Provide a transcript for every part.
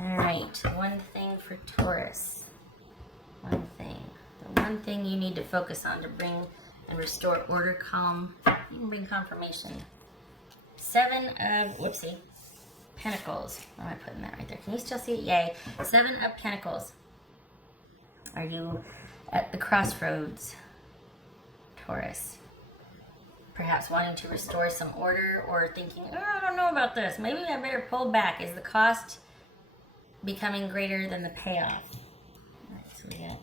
All right, one thing for Taurus. One thing. The one thing you need to focus on to bring and restore order, calm. You can bring confirmation. Seven of, whoopsie, Pentacles. Why am I putting that right there? Can you still see it? Yay. Seven of Pentacles. Are you at the crossroads, Taurus? Perhaps wanting to restore some order or thinking, oh, I don't know about this. Maybe I better pull back. Is the cost becoming greater than the payoff? All right, so we got,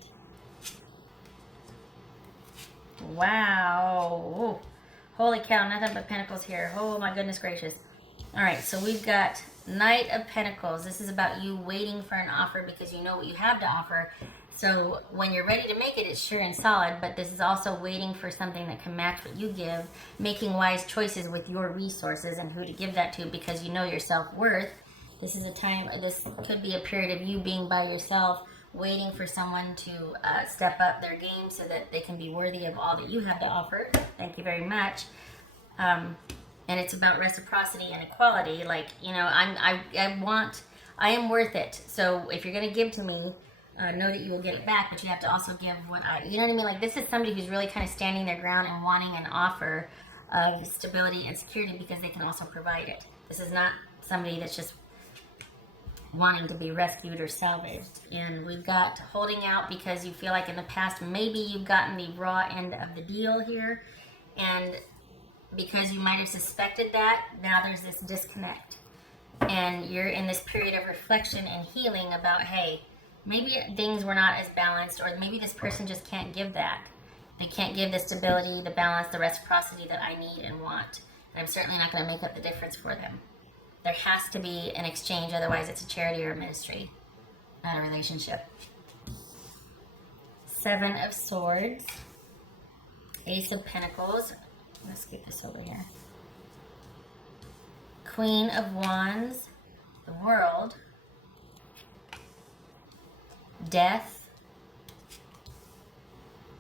wow. Ooh. Holy cow, nothing but Pentacles here. Oh my goodness gracious. All right, so we've got Knight of Pentacles. This is about you waiting for an offer because you know what you have to offer. So when you're ready to make it, it's sure and solid, but this is also waiting for something that can match what you give, making wise choices with your resources and who to give that to because you know your self-worth. This is a time, this could be a period of you being by yourself, waiting for someone to step up their game so that they can be worthy of all that you have to offer. Thank you very much. And it's about reciprocity and equality. Like, you know, I am worth it. So if you're going to give to me, know that you will get it back, but you have to also give what you know what I mean? Like, this is somebody who's really kind of standing their ground and wanting an offer of stability and security because they can also provide it. This is not somebody that's just wanting to be rescued or salvaged. And we've got holding out because you feel like in the past maybe you've gotten the raw end of the deal here, and because you might have suspected that, now there's this disconnect. And you're in this period of reflection and healing about, hey, maybe things were not as balanced, or maybe this person just can't give that. They can't give the stability, the balance, the reciprocity that I need and want. And I'm certainly not going to make up the difference for them. There has to be an exchange, otherwise it's a charity or a ministry, not a relationship. Seven of Swords, Ace of Pentacles. Let's get this over here. Queen of Wands, the World, Death,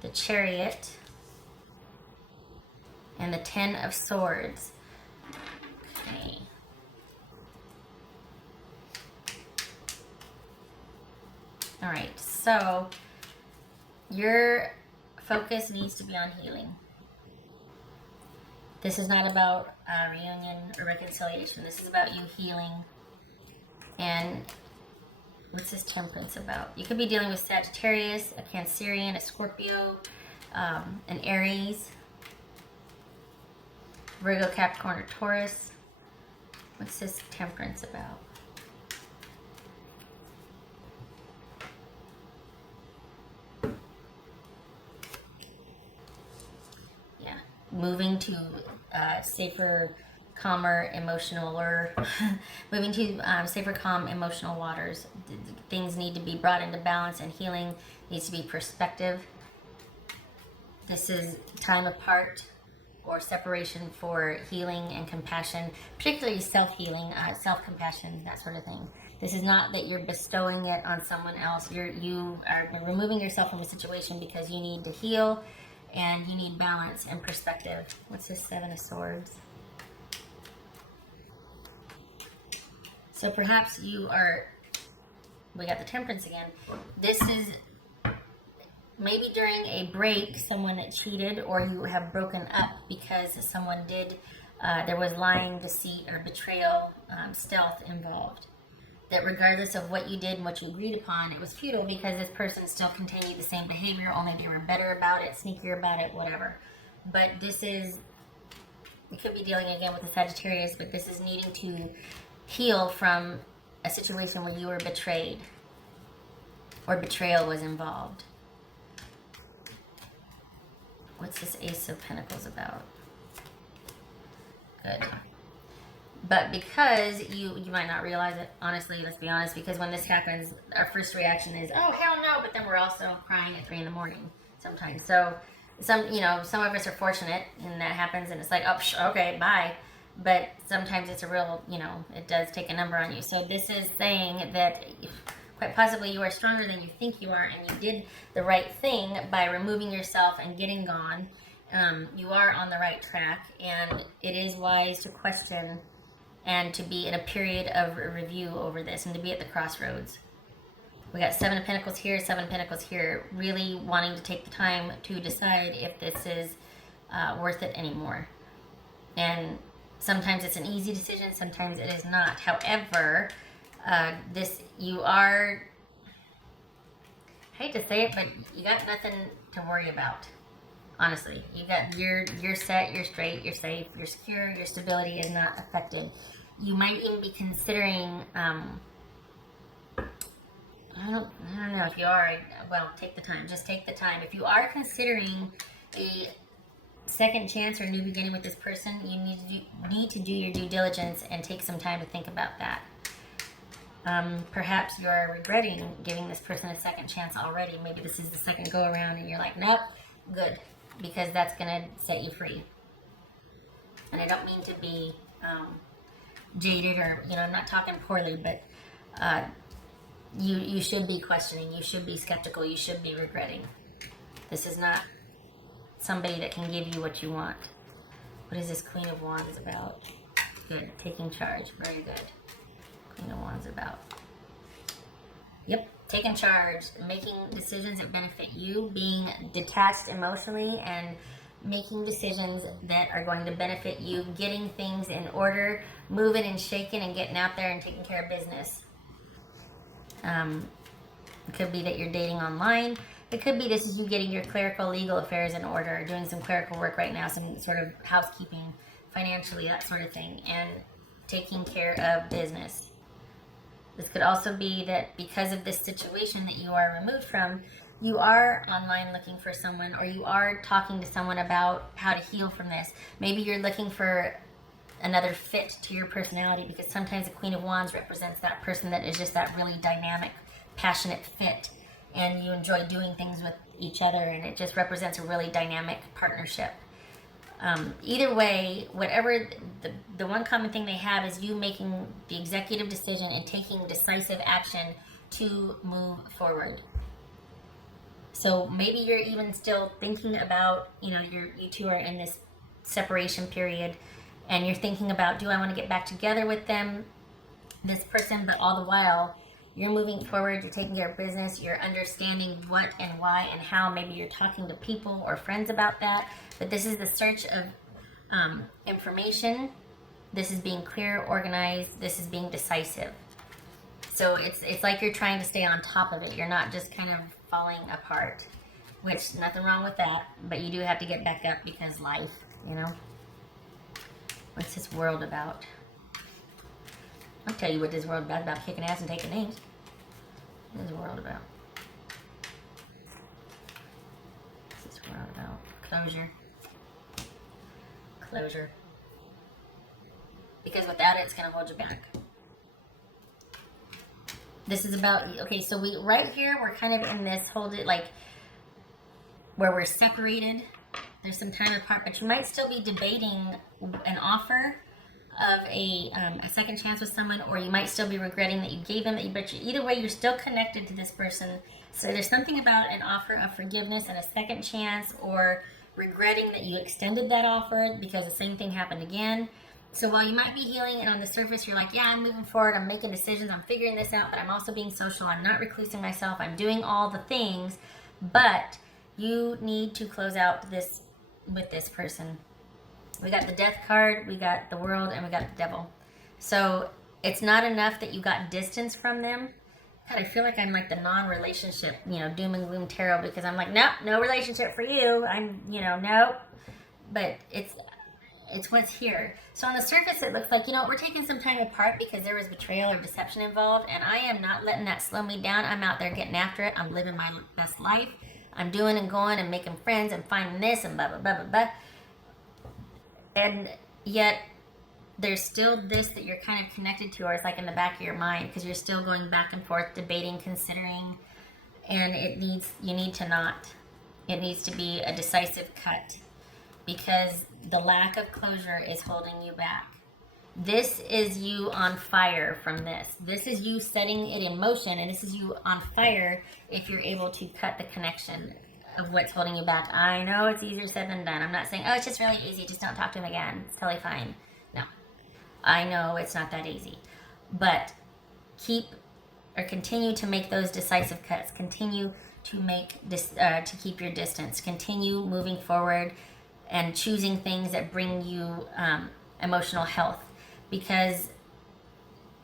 the Chariot, and the Ten of Swords. Okay. All right, so your focus needs to be on healing. This is not about reunion or reconciliation. This is about you healing. And what's this Temperance about? You could be dealing with Sagittarius, a Cancerian, a Scorpio, an Aries, Virgo, Capricorn, or Taurus. What's this Temperance about? Yeah, moving to safer, calmer, emotional, or moving to safer, calm, emotional waters. Things need to be brought into balance, and healing needs to be perspective. This is time apart or separation for healing and compassion, particularly self-healing, self-compassion, that sort of thing. This is not that you're bestowing it on someone else. You are removing yourself from a situation because you need to heal and you need balance and perspective. What's this Seven of Swords? So perhaps you are, we got the Temperance again. This is maybe during a break, someone that cheated, or you have broken up because someone did, there was lying, deceit, or betrayal, stealth involved. That regardless of what you did and what you agreed upon, it was futile because this person still continued the same behavior, only they were better about it, sneakier about it, whatever. But this is, you could be dealing again with the Sagittarius, but this is needing to heal from a situation where you were betrayed or betrayal was involved. What's this Ace of Pentacles about? Good. But because you might not realize it, honestly, let's be honest, because when this happens, our first reaction is, oh, hell no, but then we're also crying at 3 in the morning sometimes. So some of us are fortunate and that happens and it's like, oh, okay, bye. But sometimes it's a real, it does take a number on you. So this is saying that quite possibly you are stronger than you think you are, and you did the right thing by removing yourself and getting gone. You are on the right track, and it is wise to question and to be in a period of review over this and to be at the crossroads. We got 7 of Pentacles here, 7 of Pentacles here, really wanting to take the time to decide if this is worth it anymore. And sometimes it's an easy decision, sometimes it is not. However, you are, I hate to say it, but you got nothing to worry about. Honestly, you're set, you're straight, you're safe, you're secure, your stability is not affected. You might even be considering, I don't know if you are, well, take the time, just take the time. If you are considering a second chance or a new beginning with this person, you need to do your due diligence and take some time to think about that. Perhaps you're regretting giving this person a second chance already. Maybe this is the second go around and you're like, nope, good, because that's going to set you free. And I don't mean to be jaded or, I'm not talking poorly, but you should be questioning, you should be skeptical, you should be regretting. This is not somebody that can give you what you want. What is this Queen of Wands about? Good, taking charge, very good. Queen of Wands about. Yep, taking charge, making decisions that benefit you, being detached emotionally, and making decisions that are going to benefit you, getting things in order, moving and shaking and getting out there and taking care of business. It could be that you're dating online. It could be this is you getting your clerical legal affairs in order, doing some clerical work right now, some sort of housekeeping, financially, that sort of thing, and taking care of business. This could also be that because of this situation that you are removed from, you are online looking for someone, or you are talking to someone about how to heal from this. Maybe you're looking for another fit to your personality, because sometimes the Queen of Wands represents that person that is just that really dynamic, passionate fit, and you enjoy doing things with each other, and it just represents a really dynamic partnership. Either way, whatever, the one common thing they have is you making the executive decision and taking decisive action to move forward. So maybe you're even still thinking about, you two are in this separation period, and you're thinking about, do I want to get back together with this person? But all the while, you're moving forward, you're taking care of business, you're understanding what and why and how. Maybe you're talking to people or friends about that. But this is the search of information. This is being clear, organized. This is being decisive. So it's like you're trying to stay on top of it. You're not just kind of falling apart, which nothing wrong with that. But you do have to get back up because life, What's this world about? I'll tell you what this world is about kicking ass and taking names. What is this world about? What's this world about? Closure. Closure. Because without it, it's going to hold you back. This is about, okay, so right here, we're kind of in this, where we're separated. There's some time apart, but you might still be debating an offer of a second chance with someone, or you might still be regretting that you gave them, but either way, you're still connected to this person. So there's something about an offer of forgiveness and a second chance, or regretting that you extended that offer because the same thing happened again. So while you might be healing, and on the surface you're like, yeah, I'm moving forward, I'm making decisions, I'm figuring this out, but I'm also being social, I'm not reclusing myself, I'm doing all the things, but you need to close out this with this person. We got the Death card, we got the World, and we got the Devil. So it's not enough that you got distance from them. God, I feel like I'm like the non-relationship, doom and gloom tarot, because I'm like, nope, no relationship for you. I'm, nope. But it's what's here. So on the surface, it looks like, we're taking some time apart because there was betrayal or deception involved, and I am not letting that slow me down. I'm out there getting after it. I'm living my best life. I'm doing and going and making friends and finding this and blah, blah, blah, blah, blah. And yet, there's still this that you're kind of connected to, or it's like in the back of your mind, because you're still going back and forth, debating, considering, and you need to not. It needs to be a decisive cut, because the lack of closure is holding you back. This is you on fire from this. This is you setting it in motion, and this is you on fire if you're able to cut the connection of what's holding you back. I know it's easier said than done. I'm not saying, oh, it's just really easy, just don't talk to him again. It's totally fine. No. I know it's not that easy, but continue to make those decisive cuts. Continue to make this to keep your distance. Continue moving forward and choosing things that bring you emotional health, because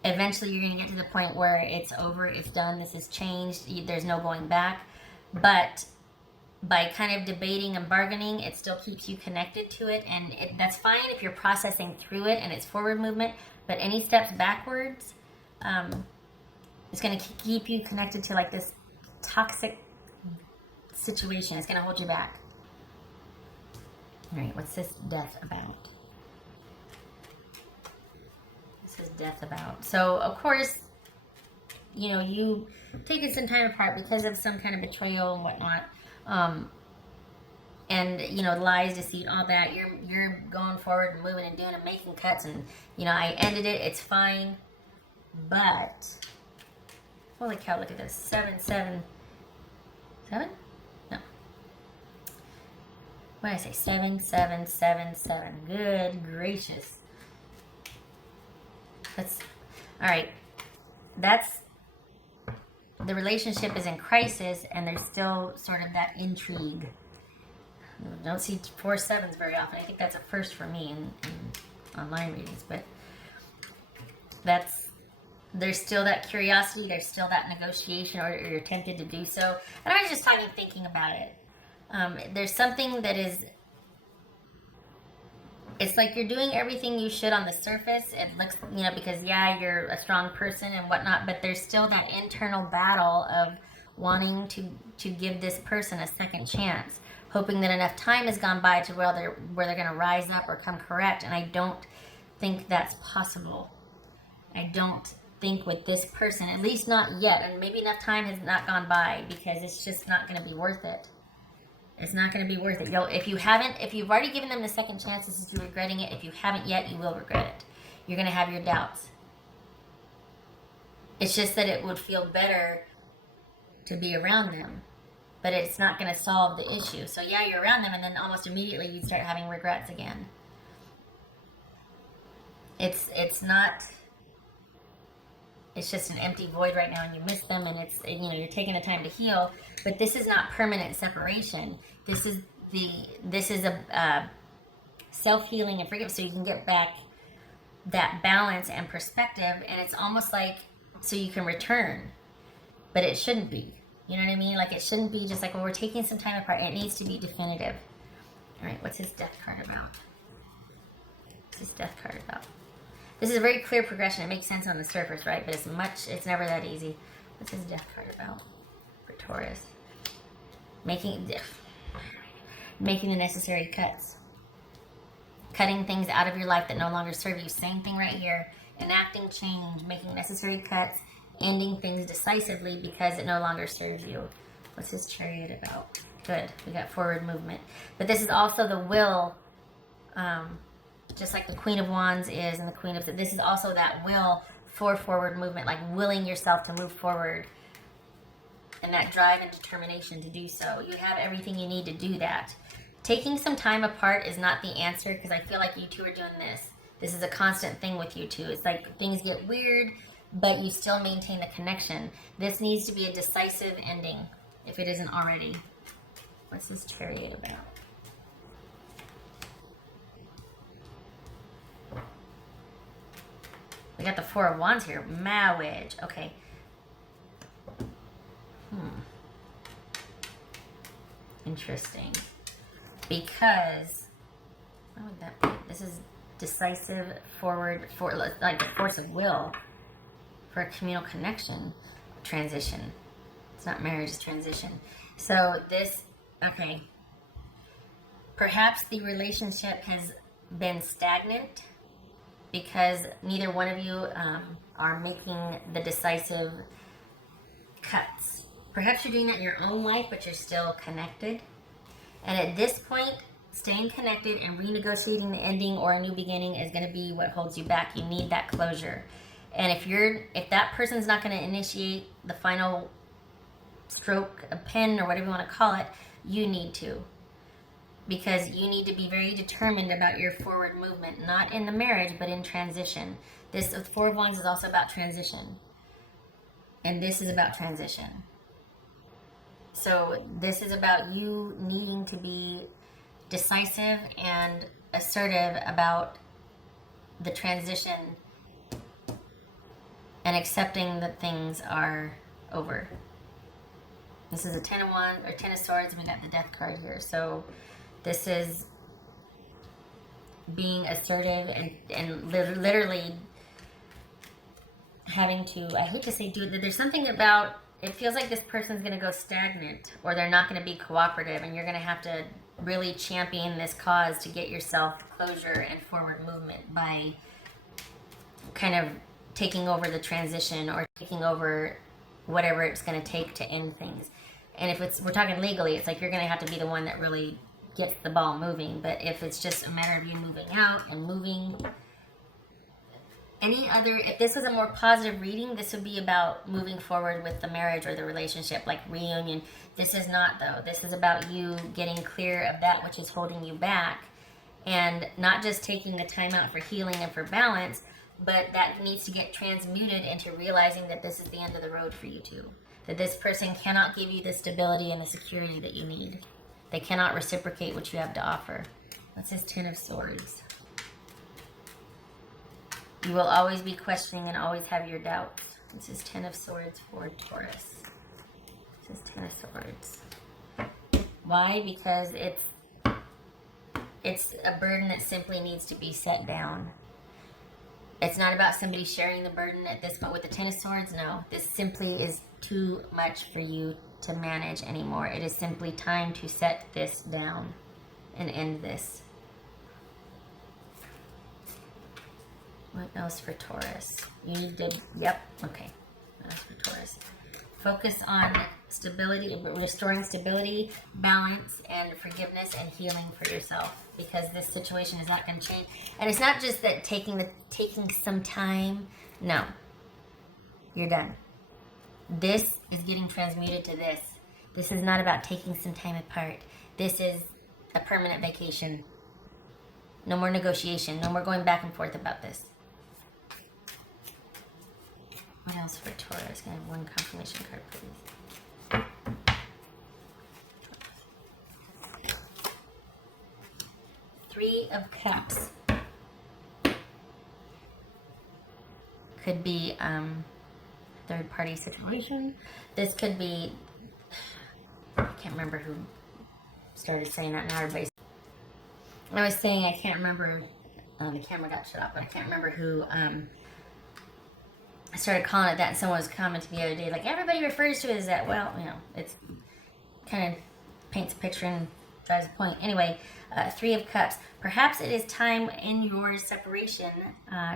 eventually you're going to get to the point where it's over, it's done, this is changed, there's no going back. But by kind of debating and bargaining, it still keeps you connected to it, and that's fine if you're processing through it and it's forward movement. But any steps backwards, it's going to keep you connected to like this toxic situation. It's going to hold you back. All right, what's this death about? This is death about. So, of course, you know, you taken some time apart because of some kind of betrayal and whatnot. And, you know, lies, deceit, all that. You're going forward and moving and doing and making cuts. And, you know, I ended it. It's fine. But, holy cow, look at this. 7, 7. 7? No. What did I say? 7, 7, 7, 7. Good gracious. That's, all right. That's, the relationship is in crisis, and there's still sort of that intrigue. I don't see 4 7s very often. I think that's a first for me in online readings, but there's still that curiosity, there's still that negotiation, or you're tempted to do so. And I was just thinking about it. There's something that is, it's like you're doing everything you should on the surface. It looks, you know, because yeah, you're a strong person and whatnot, but there's still that internal battle of wanting to give this person a second chance, hoping that enough time has gone by to where they're going to rise up or come correct. And I don't think that's possible. I don't think with this person, at least not yet, and maybe enough time has not gone by, because it's just not going to be worth it. It's not going to be worth it. If you've already given them the second chance, this is you regretting it. If you haven't yet, you will regret it. You're going to have your doubts. It's just that it would feel better to be around them, but it's not going to solve the issue. So yeah, you're around them, and then almost immediately you start having regrets again. It's not. It's just an empty void right now, and you miss them, and it's, you know, you're taking the time to heal. But this is not permanent separation. This is a self-healing and forgiveness, so you can get back that balance and perspective, and it's almost like so you can return. But it shouldn't be. You know what I mean? Like, it shouldn't be just like, well, we're taking some time apart. It needs to be definitive. All right, what's his death card about? What's his death card about? This is a very clear progression. It makes sense on the surface, right? But it's never that easy. What's his death card about for Taurus? Making the necessary cuts. Cutting things out of your life that no longer serve you. Same thing right here. Enacting change, making necessary cuts, ending things decisively because it no longer serves you. What's his Chariot about? Good. We got forward movement. But this is also the will, just like the Queen of Wands is, and the Queen of... This is also that will for forward movement, like willing yourself to move forward. And that drive and determination to do so. You have everything you need to do that. Taking some time apart is not the answer, because I feel like you two are doing this. This is a constant thing with you two. It's like things get weird, but you still maintain the connection. This needs to be a decisive ending, if it isn't already. What's this Chariot about? We got the Four of Wands here. Marriage. Okay. Interesting. Because, what would that be? This is decisive, forward, like the force of will for a communal connection. Transition. It's not marriage, it's transition. So this, okay. Perhaps the relationship has been stagnant because neither one of you are making the decisive cuts. Perhaps you're doing that in your own life, but you're still connected. And at this point, staying connected and renegotiating the ending or a new beginning is going to be what holds you back. You need that closure. And if that person's not going to initiate the final stroke, a pen, or whatever you want to call it, you need to. because you need to be very determined about your forward movement, not in the marriage, but in transition. This Four of Wands is also about transition. And this is about transition. So this is about you needing to be decisive and assertive about the transition and accepting that things are over. This is a Ten of Wands, or Ten of Swords, and we got the Death card here. So this is being assertive and literally having to, I hate to say do it, there's something about, it feels like this person's going to go stagnant, or they're not going to be cooperative, and you're going to have to really champion this cause to get yourself closure and forward movement by kind of taking over the transition or taking over whatever it's going to take to end things. And if we're talking legally, it's like you're going to have to be the one that really gets the ball moving. But if it's just a matter of you moving out and moving, if this was a more positive reading, this would be about moving forward with the marriage or the relationship, like reunion. This is not, though. This is about you getting clear of that which is holding you back, and not just taking the time out for healing and for balance, but that needs to get transmuted into realizing that this is the end of the road for you two. That this person cannot give you the stability and the security that you need. They cannot reciprocate what you have to offer. That says Ten of Swords. You will always be questioning and always have your doubts. This is Ten of Swords for Taurus. This is Ten of Swords. Why? Because it's a burden that simply needs to be set down. It's not about somebody sharing the burden at this point with the Ten of Swords. No, this simply is too much for you to manage anymore. It is simply time to set this down and end this. What else for Taurus? You need to, yep, okay. What else for Taurus? Focus on stability, restoring stability, balance, and forgiveness and healing for yourself, because this situation is not going to change. And it's not just that taking some time. No, you're done. This is getting transmuted to this. This is not about taking some time apart. This is a permanent vacation. No more negotiation. No more going back and forth about this. What else for Taurus? Can I have one confirmation card, please? Three of Cups. Could be third party situation. This could be, I can't remember who started saying that. Now everybody's, I was saying I can't remember, the camera got shut off, but I can't remember who I started calling it that, and someone was commenting the other day, like, everybody refers to it as that. Well, you know, it's kind of paints a picture and drives a point. Anyway, Three of Cups. Perhaps it is time in your separation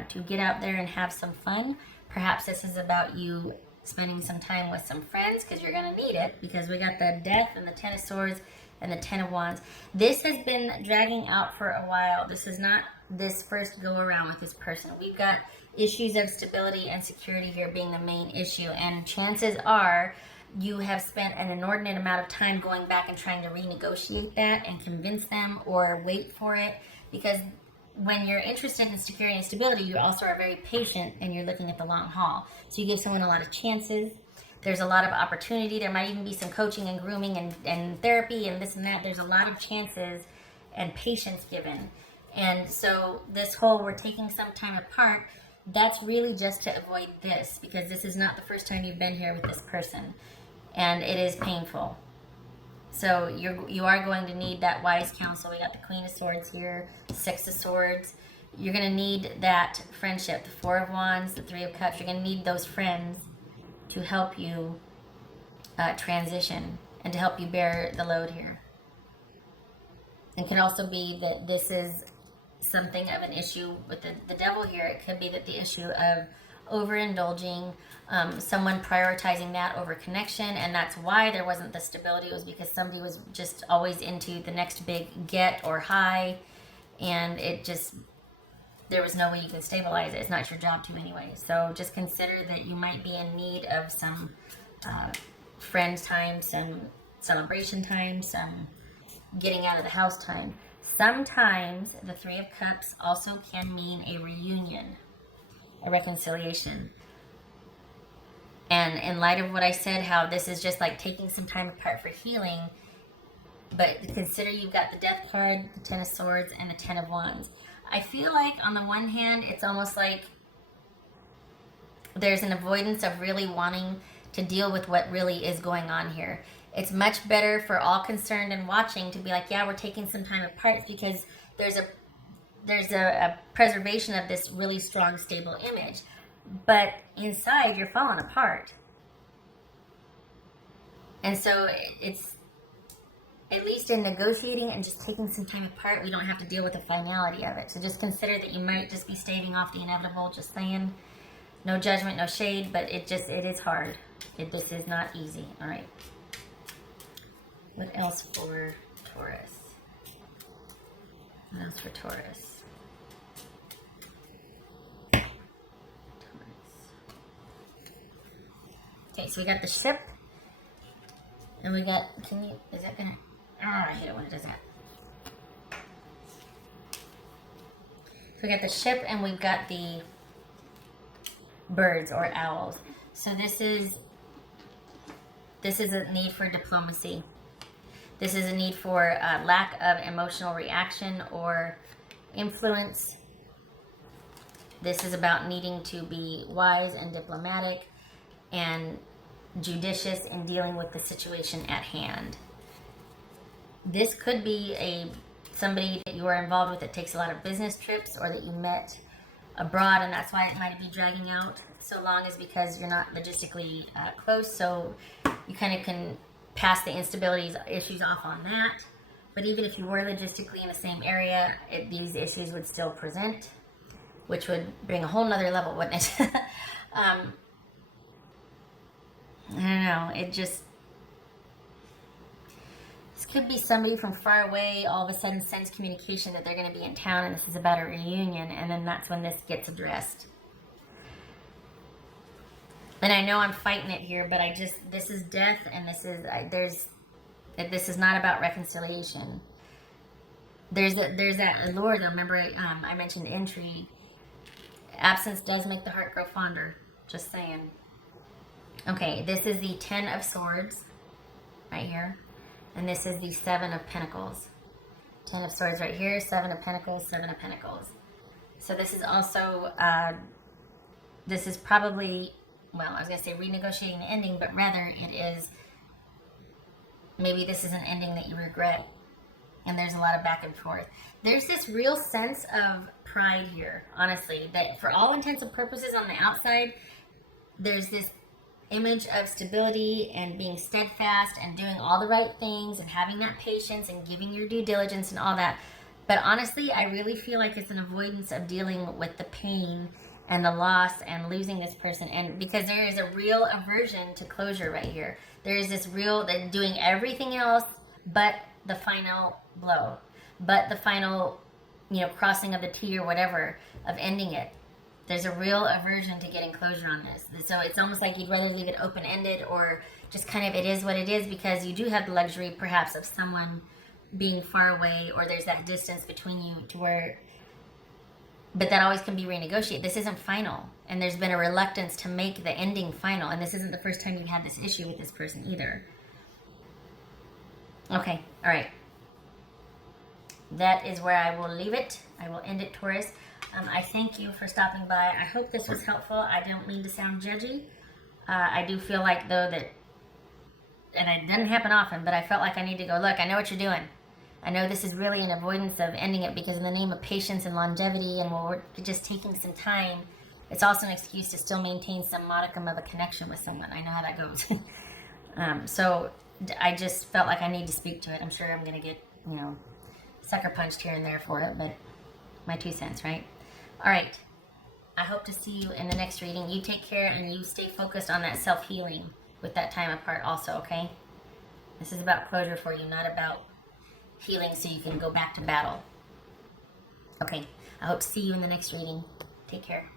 to get out there and have some fun. Perhaps this is about you spending some time with some friends, because you're going to need it, because we got the Death and the Ten of Swords and the Ten of Wands. This has been dragging out for a while. This is not this first go around with this person. We've got issues of stability and security here being the main issue, and chances are you have spent an inordinate amount of time going back and trying to renegotiate that and convince them or wait for it, because when you're interested in security and stability, you also are very patient and you're looking at the long haul. So you give someone a lot of chances. There's a lot of opportunity. There might even be some coaching and grooming and therapy and this and that. There's a lot of chances and patience given. And so this whole we're taking some time apart, that's really just to avoid this, because this is not the first time you've been here with this person, and it is painful. So you are going to need that wise counsel. We got the Queen of Swords here, Six of Swords. You're going to need that friendship, the Four of Wands, the Three of Cups. You're going to need those friends to help you transition and to help you bear the load here. It could also be that this is something of an issue with the devil here. It could be that the issue of overindulging, someone prioritizing that over connection, and that's why there wasn't the stability. It was because somebody was just always into the next big get or high, and it just, there was no way you can stabilize it. It's not your job to anyway. So just consider that you might be in need of some friend time, some celebration time, some getting out of the house time. Sometimes the Three of Cups also can mean a reunion, a reconciliation. And in light of what I said, how this is just like taking some time apart for healing, but consider you've got the Death card, the Ten of Swords, and the Ten of Wands. I feel like on the one hand, it's almost like there's an avoidance of really wanting to deal with what really is going on here. It's much better for all concerned and watching to be like, yeah, we're taking some time apart, because there's a preservation of this really strong, stable image. But inside, you're falling apart. And so it's, at least in negotiating and just taking some time apart, we don't have to deal with the finality of it. So just consider that you might just be staving off the inevitable, just saying. No judgment, no shade, but it is hard. This is not easy. All right. What else for Taurus? What else for Taurus? Okay, so we got the Ship, and we got, is that gonna, I hate it when it does that. So we got the Ship, and we've got the birds or owls. So this is a need for diplomacy. This is a need for lack of emotional reaction or influence. This is about needing to be wise and diplomatic and judicious in dealing with the situation at hand. This could be somebody that you are involved with that takes a lot of business trips, or that you met abroad, and that's why it might be dragging out so long, is because you're not logistically close, so you kind of can pass the instabilities issues off on that. But even if you were logistically in the same area, these issues would still present, which would bring a whole nother level, wouldn't it? I don't know, this could be somebody from far away all of a sudden sends communication that they're going to be in town, and this is about a reunion, and then that's when this gets addressed. And I know I'm fighting it here, but this is death, and this is not about reconciliation. There's that allure, though. Remember, I mentioned intrigue. Absence does make the heart grow fonder. Just saying. Okay, this is the Ten of Swords right here. And this is the Seven of Pentacles. Ten of Swords right here, Seven of Pentacles, Seven of Pentacles. So this is also, this is probably, well, I was going to say renegotiating the ending, but rather it is, maybe this is an ending that you regret. And there's a lot of back and forth. There's this real sense of pride here, honestly, that for all intents and purposes on the outside, there's this image of stability and being steadfast and doing all the right things and having that patience and giving your due diligence and all that. But honestly, I really feel like it's an avoidance of dealing with the pain and the loss and losing this person. And because there is a real aversion to closure right here. There is this real, that doing everything else but the final blow, but the final, crossing of the T or whatever, of ending it. There's a real aversion to getting closure on this. So it's almost like you'd rather leave it open-ended, or just kind of it is what it is, because you do have the luxury perhaps of someone being far away, or there's that distance between you to where, but that always can be renegotiated. This isn't final, and there's been a reluctance to make the ending final, and this isn't the first time you've had this issue with this person either. Okay, all right. That is where I will leave it. I will end it, Taurus. I thank you for stopping by. I hope this was helpful. I don't mean to sound judgy. I do feel like, though, that, and it doesn't happen often, but I felt like I need to go, look, I know what you're doing. I know this is really an avoidance of ending it, because in the name of patience and longevity, and we're just taking some time, it's also an excuse to still maintain some modicum of a connection with someone. I know how that goes. So I just felt like I need to speak to it. I'm sure I'm going to get, sucker punched here and there for it, but my 2 cents, right? All right. I hope to see you in the next reading. You take care, and you stay focused on that self-healing with that time apart also, okay? This is about closure for you, not about healing so you can go back to battle. Okay. I hope to see you in the next reading. Take care.